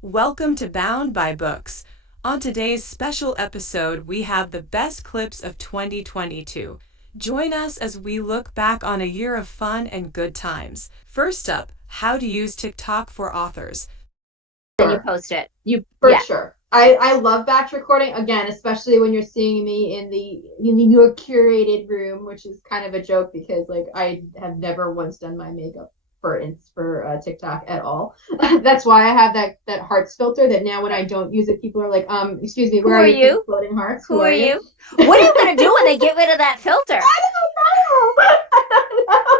Welcome to Bound by Books. On today's special episode, we have the best clips of 2022. Join us as we look back on a year of fun and good times. First up, how to use TikTok for authors. And you post it. For sure. I love batch recording again, especially when you're seeing me in your curated room, which is kind of a joke because like I have never once done my makeup for TikTok at all. That's why I have that hearts filter that now when I don't use it, people are like, excuse me, where Who are are you you? floating hearts? Who are you? What are you gonna do when they get rid of that filter? I don't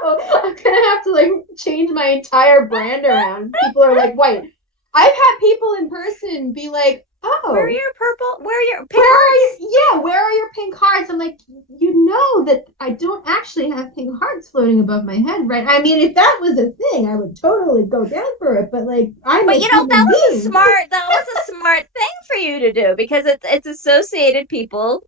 know. I'm gonna have to like change my entire brand around. People are like, wait. I've had people in person be like, oh, Where are your purple? Where are your pink where are hearts? where are your pink hearts? I'm like, you know that I don't actually have pink hearts floating above my head, right? I mean, if that was a thing, I would totally go down for it. But like, I'm a But human being. that was a smart thing for you to do because it's associated people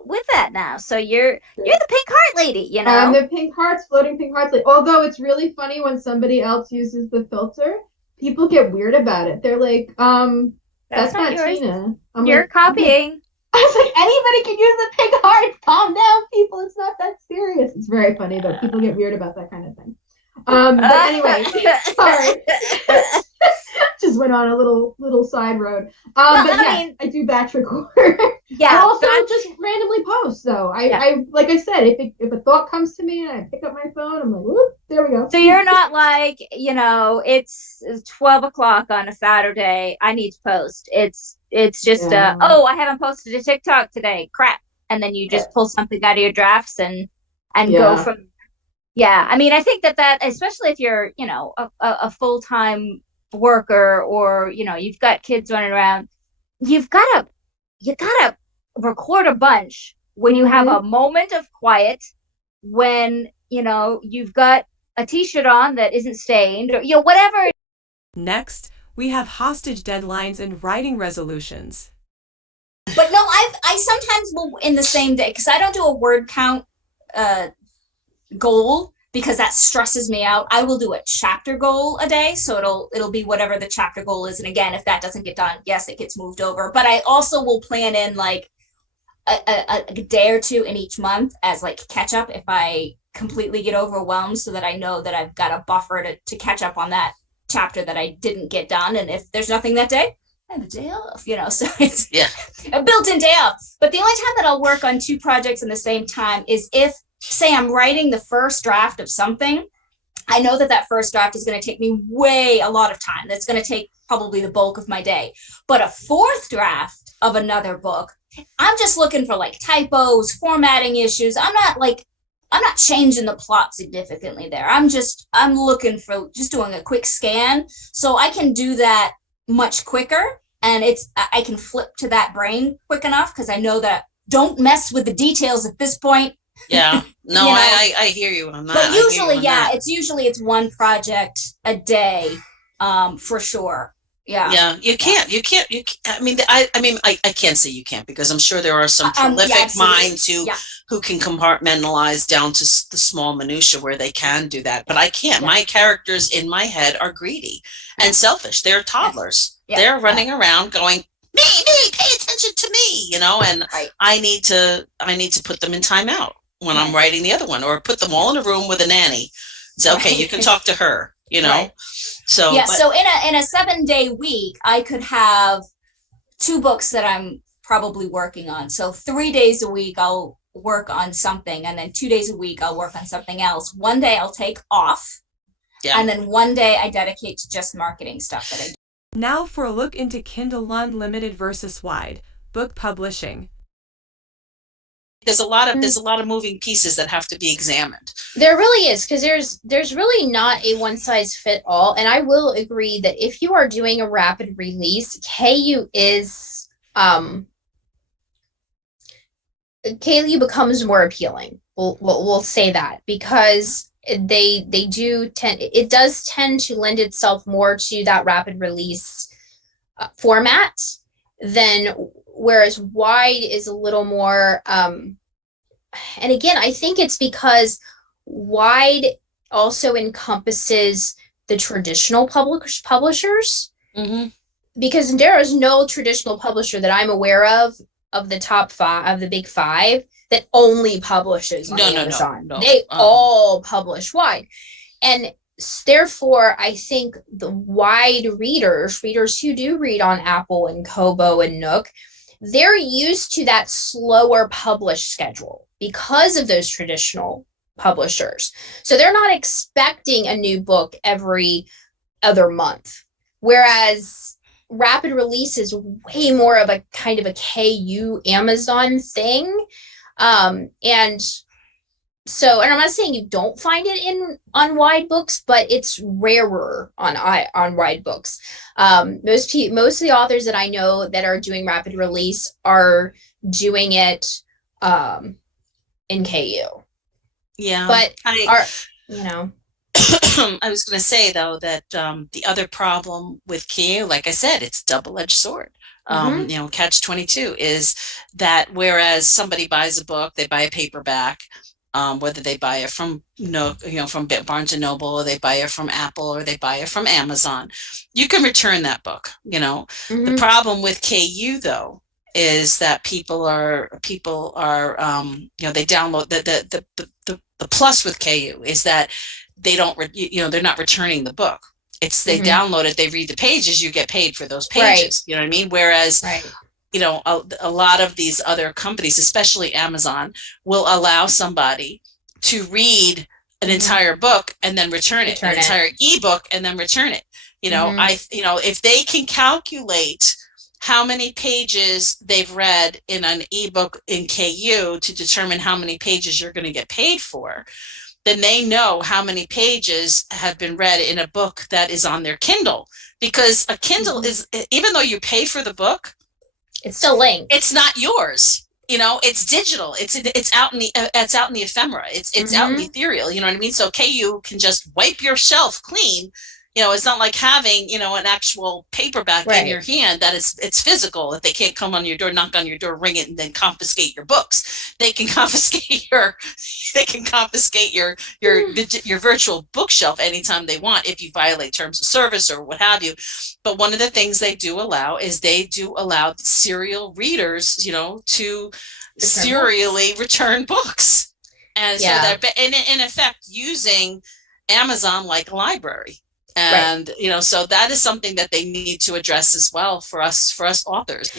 with that now. So you're the pink heart lady, you know? The pink hearts, floating pink hearts. Like, although it's really funny when somebody else uses the filter, people get weird about it. They're like, that's not yours. Tina. You're copying. I was like, anybody can use the pink heart. Calm down, people. It's not that serious. It's very funny, but people get weird about that kind of thing. But anyway, sorry. Just went on a little side road. But yeah, I do batch record. Yeah. I also just randomly post. So I like I said, if a thought comes to me and I pick up my phone, I'm like, whoop, there we go. So you're not like, it's 12 o'clock on a Saturday. I need to post. It's just, I haven't posted a TikTok today. Crap. And then you just pull something out of your drafts and go from. Yeah. I mean, I think that especially if you're, a full-time worker or, you've got kids running around, you gotta record a bunch when you have a moment of quiet, when, you've got a t-shirt on that isn't stained or whatever. Next, we have hostage deadlines and writing resolutions. But no, I sometimes will in the same day because I don't do a word count goal because that stresses me out. I will do a chapter goal a day, so it'll be whatever the chapter goal is. And again, if that doesn't get done, yes, it gets moved over. But I also will plan in like a day or two in each month as like catch up if I completely get overwhelmed, so that I know that I've got a buffer to catch up on that chapter that I didn't get done. And if there's nothing that day, I have a day off, so it's a built-in day off. But the only time that I'll work on two projects in the same time is if, say, I'm writing the first draft of something. I know that first draft is going to take me a lot of time. That's going to take probably the bulk of my day. But a fourth draft of another book, I'm just looking for like typos, formatting issues. I'm not changing the plot significantly there. I'm looking for just doing a quick scan, so I can do that much quicker, and I can flip to that brain quick enough because I know that don't mess with the details at this point. Yeah, no, I hear you on that. But usually, it's one project a day, for sure. Yeah, you can't. I mean, I can't say you can't, because I'm sure there are some prolific minds who can compartmentalize down to the small minutia where they can do that. But I can't. My characters in my head are greedy and selfish. They're toddlers. They're running around going, me, pay attention to me, and I need to put them in timeout when I'm writing the other one, or put them all in a room with a nanny. It's okay. You can talk to her, So so in a 7-day week, I could have 2 books that I'm probably working on. So 3 days a week I'll work on something, and then 2 days a week I'll work on something else. One day I'll take off, and then one day I dedicate to just marketing stuff that I do. Now for a look into Kindle Unlimited versus Wide book publishing. There's a lot of moving pieces that have to be examined. There really is, because there's really not a one size fit all. And I will agree that if you are doing a rapid release, KU becomes more appealing. We'll say that, because it does tend to lend itself more to that rapid release format than, whereas Wide is a little more, and again, I think it's because Wide also encompasses the traditional publishers. Mm-hmm. because there is no traditional publisher that I'm aware of the top five, of the big five, that only publishes on Amazon. No. They all publish wide. And therefore, I think the wide readers who do read on Apple and Kobo and Nook, they're used to that slower publish schedule because of those traditional publishers. So they're not expecting a new book every other month. Whereas rapid release is way more of a kind of a KU Amazon thing. And I'm not saying you don't find it on wide books, but it's rarer on wide books. Most of the authors that I know that are doing rapid release are doing it in KU. Yeah. But I was going to say though that the other problem with KU, like I said, it's a double-edged sword. Catch 22 is that whereas somebody buys a book, they buy a paperback, whether they buy it from Nook, from Barnes and Noble, or they buy it from Apple, or they buy it from Amazon, you can return that book. The problem with KU though is that people are they download the plus with KU is that they don't they're not returning the book. It's they download it, they read the pages, you get paid for those pages. Right. You know what I mean? Whereas a lot of these other companies, especially Amazon, will allow somebody to read an entire book and then return it, an entire ebook and then return it. If they can calculate how many pages they've read in an ebook in KU to determine how many pages you're going to get paid for, then they know how many pages have been read in a book that is on their Kindle. Because a Kindle is, even though you pay for the book, it's still linked. It's not yours. It's digital. It's out in the ephemera. It's out in the ethereal. You know what I mean? So KU can just wipe your shelf clean. It's not like having, an actual paperback in your hand that it's physical. If they can't come on your door, knock on your door, ring it, and then confiscate your books, they can confiscate your virtual bookshelf anytime they want if you violate terms of service or what have you. But one of the things they do allow is serial readers, to serially return books, and so that in effect using Amazon like a library. And, so that is something that they need to address as well for us authors,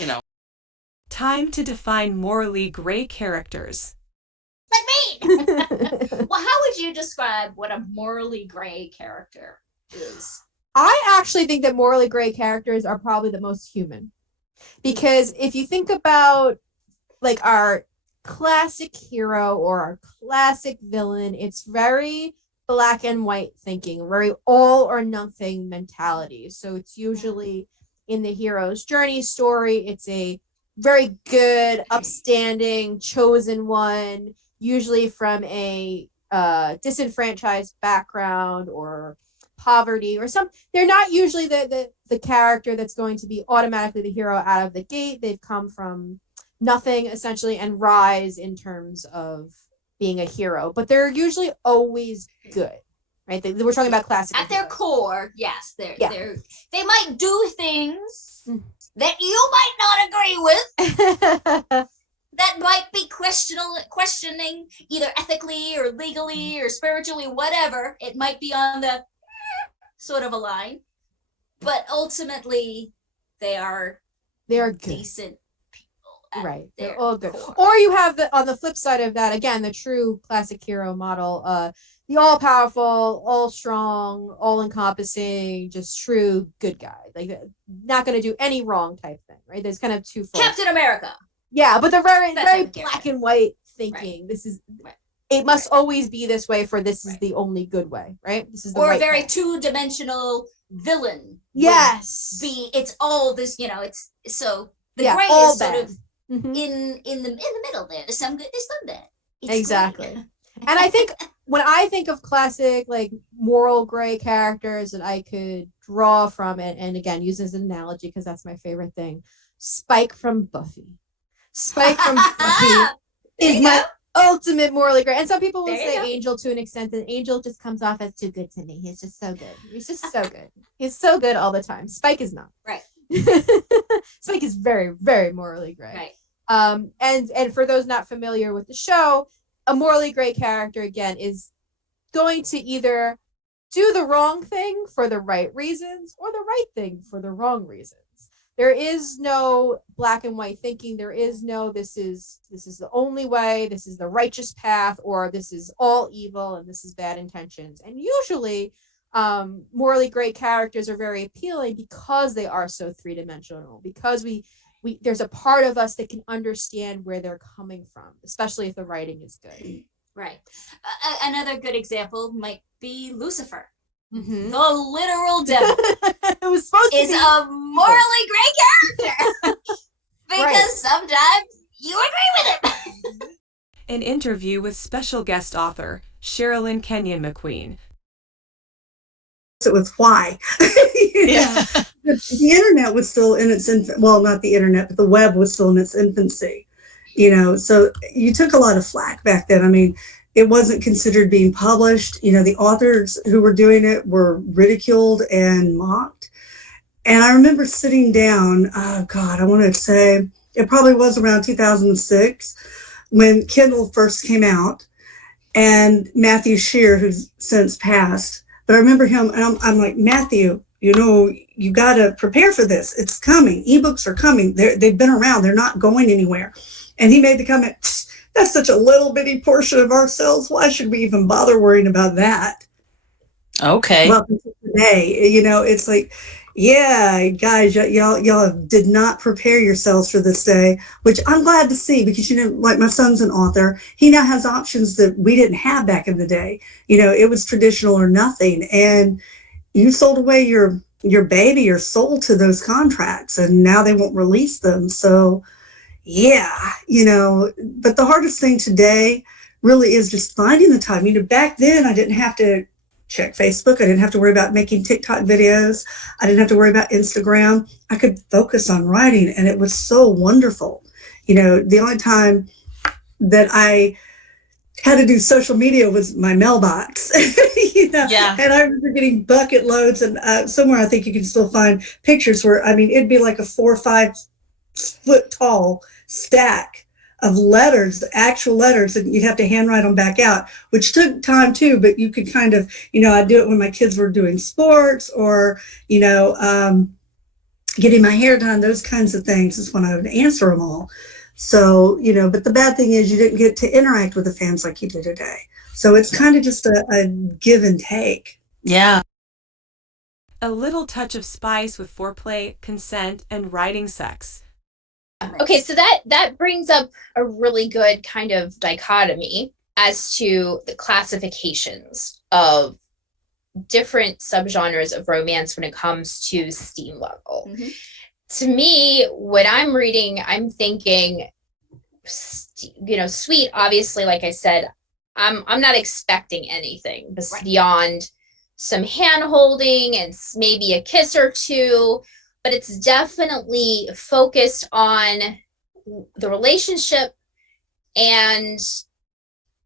Time to define morally gray characters. Like me! Well, how would you describe what a morally gray character is? I actually think that morally gray characters are probably the most human. Because if you think about, like, our classic hero or our classic villain, it's very black and white thinking, very all or nothing mentality. So it's usually in the hero's journey story, it's a very good, upstanding, chosen one, usually from a disenfranchised background or poverty or they're not usually the character that's going to be automatically the hero out of the gate. They've come from nothing essentially and rise in terms of being a hero, but they're usually always good, right? We're talking about classic. At their core, yes, they might do things that you might not agree with, that might be questioning either ethically or legally or spiritually, whatever. It might be on the sort of a line, but ultimately they are good. Decent. Right, they're all good. Or you have on the flip side of that, again, the true classic hero model, the all-powerful, all-strong, all-encompassing, just true good guy, like not going to do any wrong type thing, right? There's kind of two folds. Captain America. Yeah, but they're very black and white thinking. Right. This is it must always be this way for this is the only good way, right? This is the or right a very path. two-dimensional villain. Yes. It's all this, it's so the gray all is bad. sort of in the middle there. There's some good, there's some bad. It's exactly. And I think when I think of classic like moral gray characters that I could draw from it, and again use as an analogy because that's my favorite thing, Spike from Buffy. Spike from Buffy is my ultimate morally gray. And some people will say Angel to an extent, and Angel just comes off as too good to me. He's just so good. He's just so good. He's so good all the time. Spike is not. Right. Spike is very, very morally gray. Right. And for those not familiar with the show, a morally gray character again is going to either do the wrong thing for the right reasons or the right thing for the wrong reasons. There is no black and white thinking. There is no this is the only way, this is the righteous path, or this is all evil and this is bad intentions. And usually morally gray characters are very appealing because they are so three-dimensional, because we there's a part of us that can understand where they're coming from, especially if the writing is good. Right. Another good example might be Lucifer. Mm-hmm. The literal devil It was supposed to is be a morally great character because Right. sometimes you agree with him. An interview with special guest author Sherilyn Kenyon McQueen. It was why. Yeah. The internet was still in its infant. Well, not the internet, but the web was still in its infancy. So you took a lot of flack back then. I mean, it wasn't considered being published. The authors who were doing it were ridiculed and mocked. And I remember sitting down, oh God, I want to say it probably was around 2006 when Kindle first came out, and Matthew Shear, who's since passed. But I remember him, and I'm like, Matthew, you got to prepare for this. It's coming. Ebooks are coming. They've been around. They're not going anywhere. And he made the comment, that's such a little bitty portion of ourselves. Why should we even bother worrying about that? Okay. Well, today, it's like, yeah, guys, y'all did not prepare yourselves for this day, which I'm glad to see, because, like my son's an author. He now has options that we didn't have back in the day. It was traditional or nothing. And you sold away your baby, your soul to those contracts, and now they won't release them. So, yeah, but the hardest thing today really is just finding the time. Back then I didn't have to check Facebook. I didn't have to worry about making TikTok videos. I didn't have to worry about Instagram. I could focus on writing, and it was so wonderful. The only time that I had to do social media was my mailbox. Yeah. And I remember getting bucket loads, and somewhere I think you can still find pictures where, it'd be like a 4 or 5 foot tall stack of letters, the actual letters, and you'd have to handwrite them back out, which took time too, but you could kind of, I'd do it when my kids were doing sports or, getting my hair done, those kinds of things is when I would answer them all. So, but the bad thing is you didn't get to interact with the fans like you do today. So it's kind of just a give and take. Yeah. A little touch of spice with foreplay, consent, and writing sex. Okay, so that brings up a really good kind of dichotomy as to the classifications of different subgenres of romance when it comes to steam level. Mhm. To me, when I'm reading, I'm thinking, sweet, obviously, like I said, I'm not expecting anything beyond some hand holding and maybe a kiss or two, but it's definitely focused on the relationship and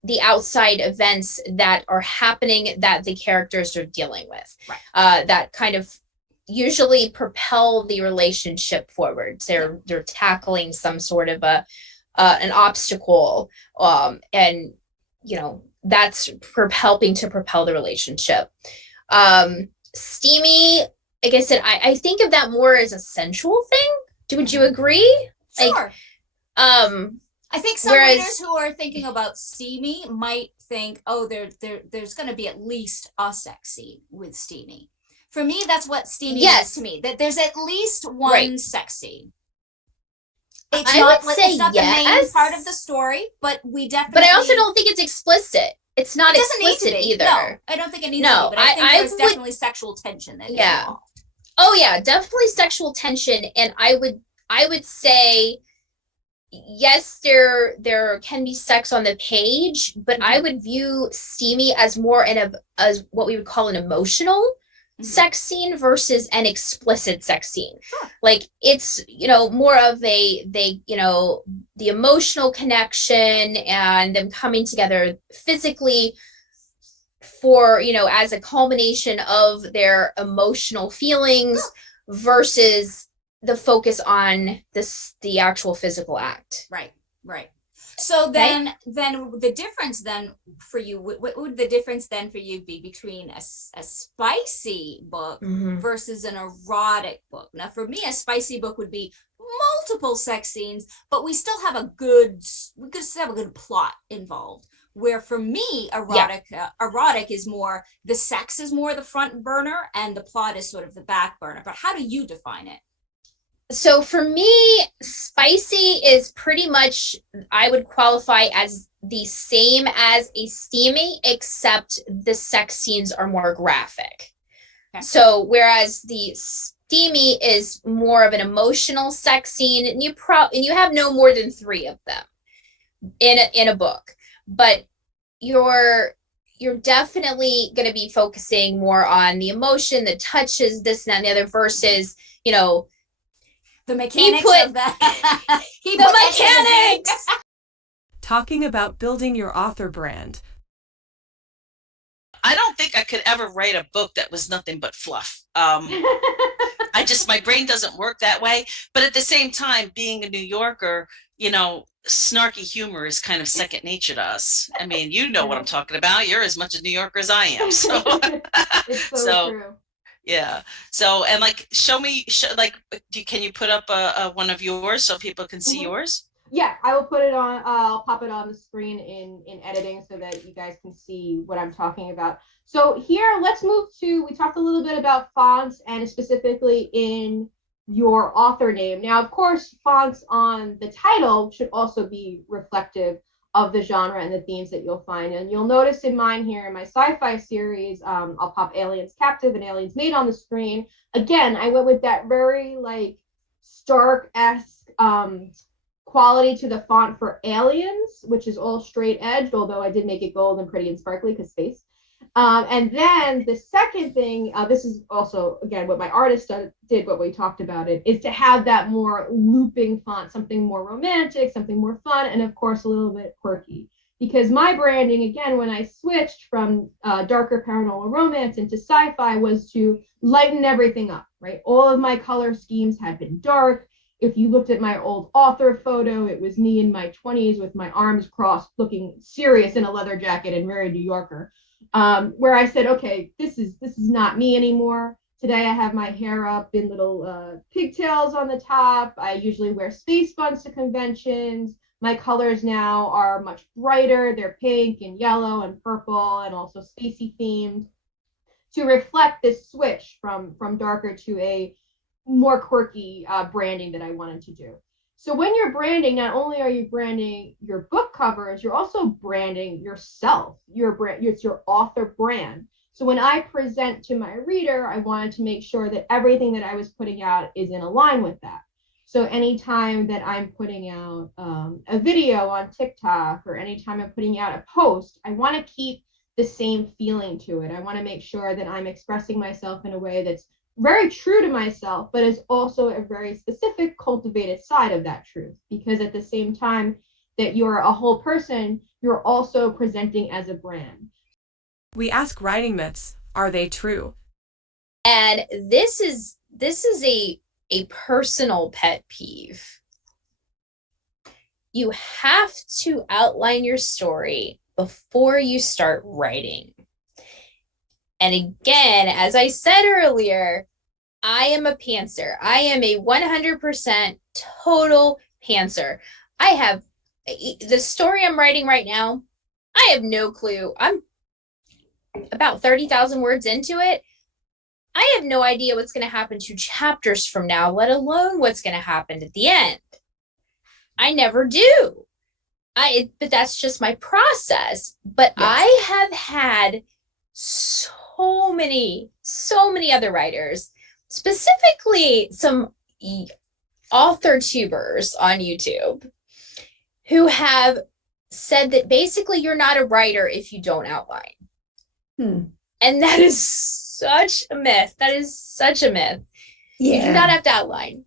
the outside events that are happening that the characters are dealing with. Right. That kind of usually propel the relationship forward. They're tackling some sort of an obstacle, and that's helping to propel the relationship. Steamy, like I said, I think of that more as a sensual thing. Would you agree? Sure. I think some whereas- readers who are thinking about Steamy might think, oh, there's going to be at least a sex scene with Steamy. For me, that's what Steamy Yes. is to me. That there's at least one Right. sex scene. It's I not, would say it's not the main yes. part of the story, but we definitely. But I also don't think it's explicit. It's not It doesn't need to explicit be. either. No, I don't think it needs No, to be. But I think I there's would- definitely sexual tension that is Yeah. involved. Oh yeah, definitely sexual tension. And I would say yes, there can be sex on the page, but I would view Steamy as more as what we would call an emotional Mhm. sex scene versus an explicit sex scene. Sure. Like it's, more of the emotional connection and them coming together physically for, as a culmination of their emotional feelings versus the focus on the actual physical act. Right. So then the difference then for you, what would the difference then for you be between a spicy book versus an erotic book? Now, for me, a spicy book would be multiple sex scenes, but we still have a good plot involved. Where for me, erotic is more, the sex is more the front burner and the plot is sort of the back burner. But how do you define it? So for me, spicy is pretty much, I would qualify as the same as a steamy, except the sex scenes are more graphic. Okay. So whereas the steamy is more of an emotional sex scene, and you have no more than 3 of them in a book, but you're definitely going to be focusing more on the emotion, the touches, this and that, and the other, versus, the mechanics of that. The mechanics. Talking about building your author brand. I don't think I could ever write a book that was nothing but fluff. My brain doesn't work that way. But at the same time, being a New Yorker, snarky humor is kind of second nature to us. I mean, what I'm talking about. You're as much a New Yorker as I am. So, it's so true. Yeah. So, and show me, can you put up one of yours so people can see yours? Yeah, I will put it on. I'll pop it on the screen in editing so that you guys can see what I'm talking about. So here, let's move to, we talked a little bit about fonts and specifically in your author name. Now, of course, fonts on the title should also be reflective of the genre and the themes that you'll find. And you'll notice in mine here, in my sci-fi series, I'll pop Aliens Captive and Aliens Made on the screen. Again, I went with that very Stark-esque quality to the font for Aliens, which is all straight edged, although I did make it gold and pretty and sparkly because space. And then the second thing, this is also, again, what my artist did, what we talked about it, is to have that more looping font, something more romantic, something more fun, and of course, a little bit quirky. Because my branding, again, when I switched from darker paranormal romance into sci-fi, was to lighten everything up, right? All of my color schemes had been dark. If you looked at my old author photo, it was me in my 20s with my arms crossed, looking serious in a leather jacket and very New Yorker. Where I said, okay, this is not me anymore. Today I have my hair up in little pigtails on the top. I usually wear space buns to conventions. My colors now are much brighter. They're pink and yellow and purple and also spacey themed to reflect this switch from darker to a more quirky branding that I wanted to do. So when you're branding, not only are you branding your book covers, you're also branding yourself. It's your author brand. So when I present to my reader, I wanted to make sure that everything that I was putting out is in line with that. So anytime that I'm putting out a video on TikTok or anytime I'm putting out a post, I want to keep the same feeling to it. I want to make sure that I'm expressing myself in a way that's very true to myself, but is also a very specific cultivated side of that truth. Because at the same time that you're a whole person, you're also presenting as a brand. We ask writing myths, are they true? And this is a personal pet peeve. You have to outline your story before you start writing. And again, as I said earlier, I am a pantser. I am a 100% total pantser. I have the story I'm writing right now. I have no clue. I'm about 30,000 words into it. I have no idea what's going to happen 2 chapters from now, let alone what's going to happen at the end. I never do. But that's just my process. But yes. I have had so many other writers, specifically some author tubers on YouTube, who have said that basically you're not a writer if you don't outline. And that is such a myth. That is such a myth. Yeah. You do not have to outline.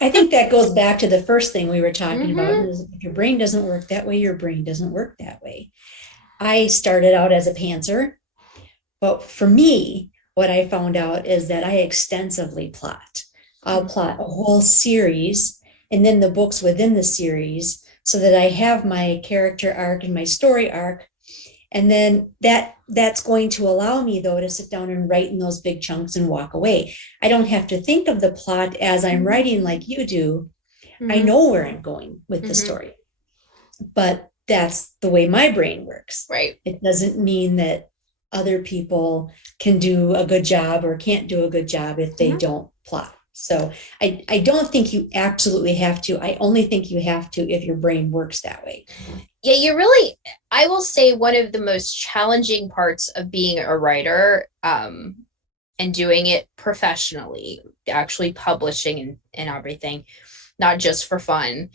I think that goes back to the first thing we were talking about. Is if your brain doesn't work that way, your brain doesn't work that way. I started out as a pantser, but for me, what I found out is that I extensively plot. I'll plot a whole series and then the books within the series so that I have my character arc and my story arc. And then that's going to allow me, though, to sit down and write in those big chunks and walk away. I don't have to think of the plot as I'm writing like you do. I know where I'm going with the story. But that's the way my brain works. Right. It doesn't mean that other people can do a good job or can't do a good job if they don't plot. So I don't think you absolutely have to. I only think you have to if your brain works that way. Yeah, I will say one of the most challenging parts of being a writer and doing it professionally, actually publishing and everything, not just for fun,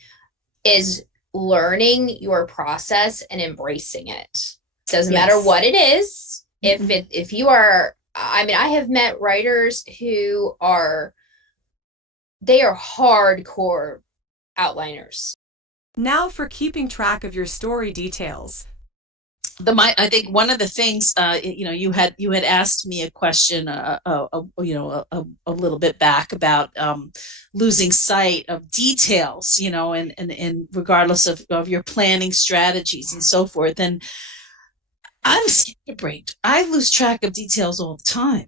is learning your process and embracing it. Doesn't matter what it is. If you are, I mean, I have met writers who they are hardcore outliners. Now for keeping track of your story details. I think one of the things, you had asked me a question, a little bit back about losing sight of details, and regardless of your planning strategies and so forth. And I'm scatterbrained. I lose track of details all the time.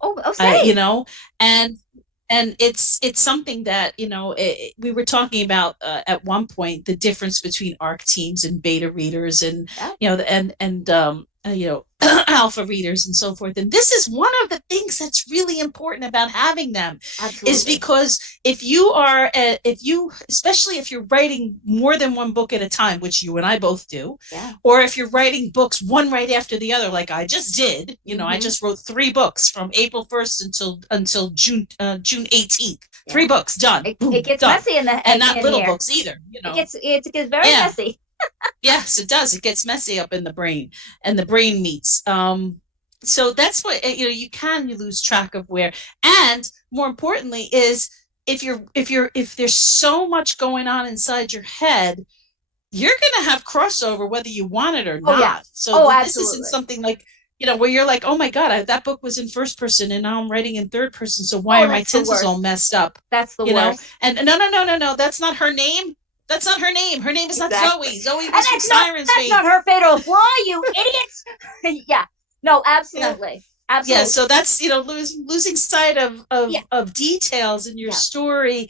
And it's something that, we were talking about at one point, the difference between ARC teams and beta readers and, alpha readers and so forth. And this is one of the things that's really important about having them. Absolutely. Is because especially if you're writing more than one book at a time, which you and I both do, or if you're writing books one right after the other, like I just did, I just wrote 3 books from April 1st until June 18th. 3 books done. It gets done. messy and not little here. books either. It gets very messy. Yes, it does. It gets messy up in the brain, and the brain meets. So that's what you lose track of where, and more importantly is if there's so much going on inside your head, you're gonna have crossover whether you want it or not. Yeah. So this absolutely. isn't something like where you're like, oh my god, that book was in first person and now I'm writing in third person. So why are my tenses all messed up? That's the worst. And no, that's not her name. That's not her name. Her name is not Zoe. Zoe was from Siren's That's not her fatal flaw, you idiots. Yeah. No, absolutely. Absolutely. Yeah, so that's losing sight of details in your story.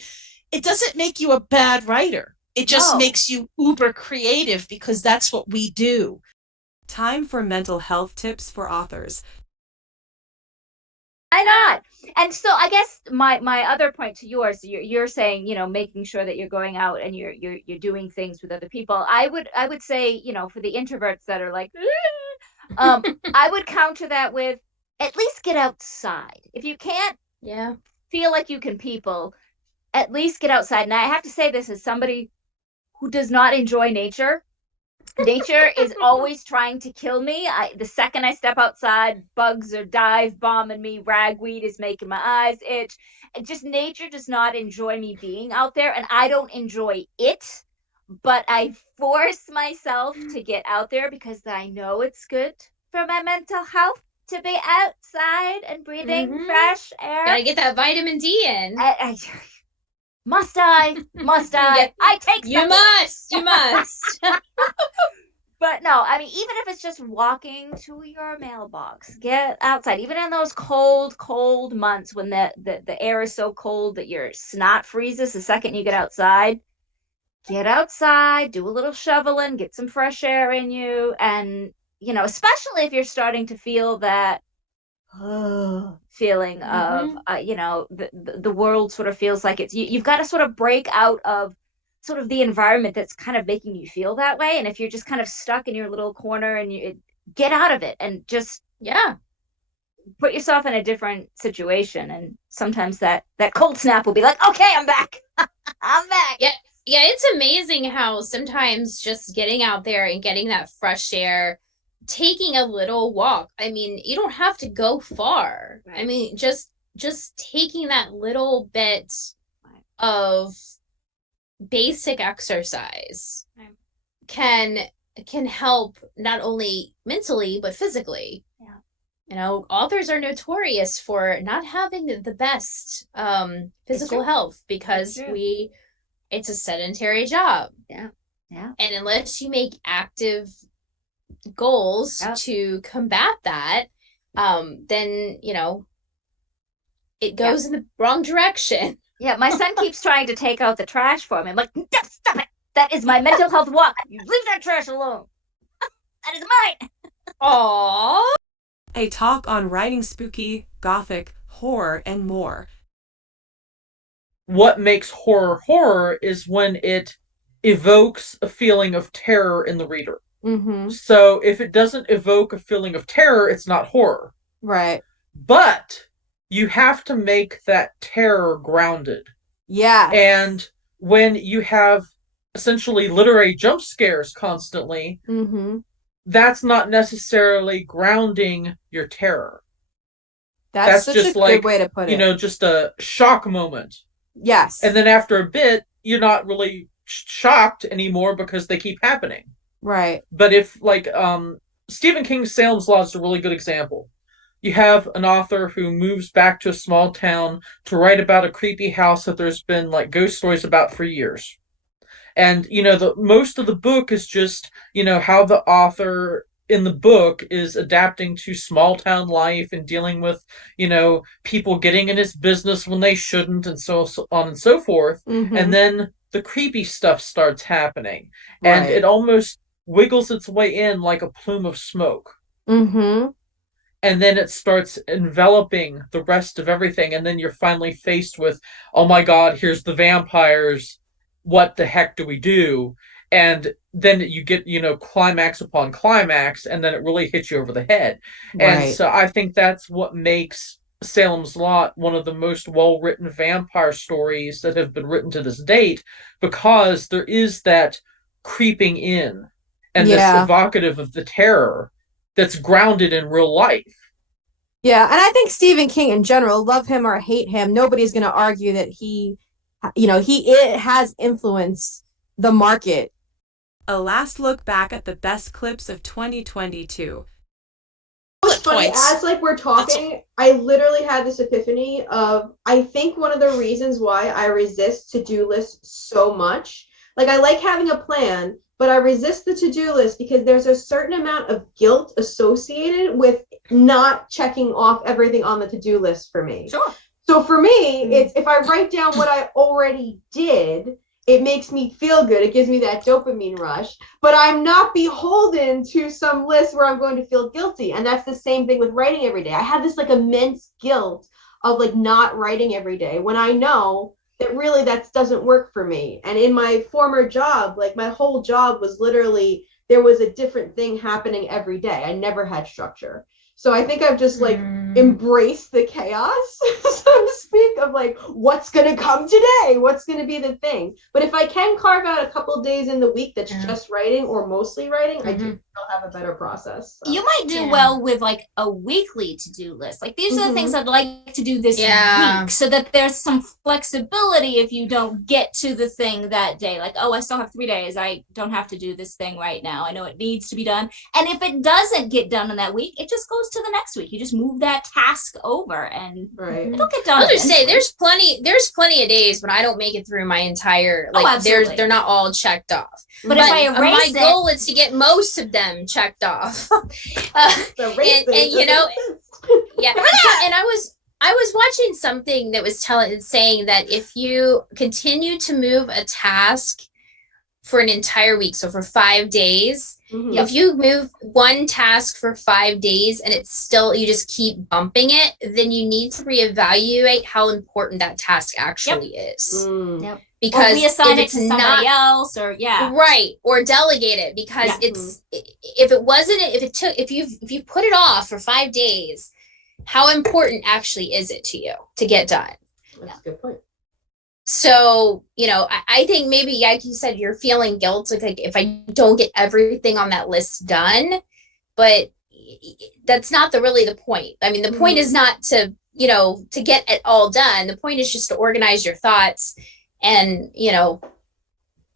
It doesn't make you a bad writer. It just makes you uber creative because that's what we do. Time for mental health tips for authors. Why not? And so I guess my other point to yours, you're saying, making sure that you're going out and you're doing things with other people. I would say, for the introverts that are like, I would counter that with at least get outside. If you can't feel like you can people, at least get outside. And I have to say this as somebody who does not enjoy nature. Nature is always trying to kill me. The second I step outside, bugs are dive bombing me. Ragweed is making my eyes itch. And just nature does not enjoy me being out there, and I don't enjoy it. But I force myself to get out there because I know it's good for my mental health to be outside and breathing fresh air. Gotta get that vitamin D in. Must I? Yeah. I take You must. But no, I mean, even if it's just walking to your mailbox, get outside. Even in those cold months when the air is so cold that your snot freezes the second you get outside, get outside, do a little shoveling, get some fresh air in you. And, especially if you're starting to feel that feeling of, the world sort of feels like you've got to sort of break out of sort of the environment that's kind of making you feel that way. And if you're just kind of stuck in your little corner and you get out of it and just put yourself in a different situation. And sometimes that cold snap will be like, okay, I'm back. I'm back. Yeah, it's amazing how sometimes just getting out there and getting that fresh air, taking a little walk. I mean, you don't have to go far. Right. I mean, just taking that little bit of basic exercise can help not only mentally but physically. authors are notorious for not having the best physical health because it's a sedentary job. Yeah. And unless you make active goals to combat that, then, it goes in the wrong direction. Yeah, my son keeps trying to take out the trash for me. I'm like, no, stop it. That is my mental health walk. You leave that trash alone. That is mine. Aww. A talk on writing spooky, gothic, horror, and more. What makes horror horror is when it evokes a feeling of terror in the reader. Mm-hmm. So if it doesn't evoke a feeling of terror, it's not horror. Right. But you have to make that terror grounded. Yeah. And when you have essentially literary jump scares constantly, mm-hmm. that's not necessarily grounding your terror. That's such just a like, good way to put it. Just a shock moment. Yes. And then after a bit, you're not really shocked anymore because they keep happening. Right. But if, Stephen King's Salem's Lot is a really good example. You have an author who moves back to a small town to write about a creepy house that there's been, ghost stories about for years. And, the most of the book is just, how the author in the book is adapting to small town life and dealing with, people getting in his business when they shouldn't and so on and so forth. Mm-hmm. And then the creepy stuff starts happening. And it almost wiggles its way in like a plume of smoke. Mm-hmm. And then it starts enveloping the rest of everything. And then you're finally faced with, oh my God, here's the vampires. What the heck do we do? And then you get, climax upon climax, and then it really hits you over the head. Right. And so I think that's what makes Salem's Lot one of the most well-written vampire stories that have been written to this date, because there is that creeping in and this evocative of the terror that's grounded in real life. Yeah, and I think Stephen King in general, love him or hate him, nobody's going to argue that it has influenced the market. A last look back at the best clips of 2022. It's funny, as we're talking, I literally had this epiphany of, I think one of the reasons why I resist to-do lists so much, I like having a plan, but I resist the to-do list because there's a certain amount of guilt associated with not checking off everything on the to-do list for me. Sure. So for me, it's if I write down what I already did, it makes me feel good. It gives me that dopamine rush, but I'm not beholden to some list where I'm going to feel guilty. And that's the same thing with writing every day. I have this immense guilt of not writing every day when I know that really that doesn't work for me. And in my former job, my whole job was literally, there was a different thing happening every day. I never had structure. So I think I've just embraced the chaos, so to speak, of what's going to come today? What's going to be the thing? But if I can carve out a couple of days in the week that's just writing or mostly writing, I do feel have a better process. So. You might do well with a weekly to-do list. These are the things I'd like to do this week, so that there's some flexibility if you don't get to the thing that day. I still have 3 days. I don't have to do this thing right now. I know it needs to be done. And if it doesn't get done in that week, it just goes to the next week. You just move that task over and it'll get done. I'll just say there's plenty of days when I don't make it through my entire they're not all checked off. But if I erase my goal is to get most of them checked off. And I was watching something that was saying that if you continue to move a task for an entire week, so for 5 days, if you move one task for 5 days and it's still, you just keep bumping it, then you need to reevaluate how important that task actually is. Yep. Because or reassign it to somebody else, or or delegate it, because if you put it off for 5 days, how important actually is it to you to get done? That's a good point. So, I think maybe, like you said, you're feeling guilt, if I don't get everything on that list done, but that's not really the point. I mean, the point is not to get it all done. The point is just to organize your thoughts and,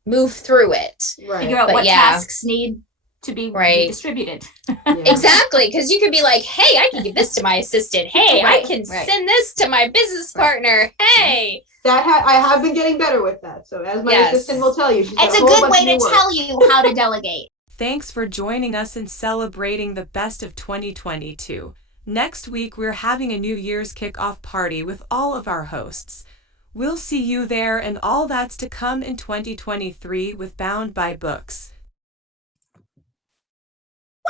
move through it. Right. Figure out what tasks need to be Right. redistributed. Exactly, because you could be like, hey, I can give this to my assistant. Hey, Right, I can right. send this to my business partner. Hey. I have been getting better with that. So as my Yes. assistant will tell you, she's got It's a whole good bunch way of new to work. tell you how to delegate. Thanks for joining us in celebrating the best of 2022. Next week, we're having a New Year's kickoff party with all of our hosts. We'll see you there and all that's to come in 2023 with Bound by Books.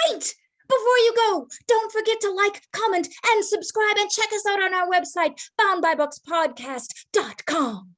Wait! Before you go, don't forget to like, comment, and subscribe, and check us out on our website, boundbybookspodcast.com.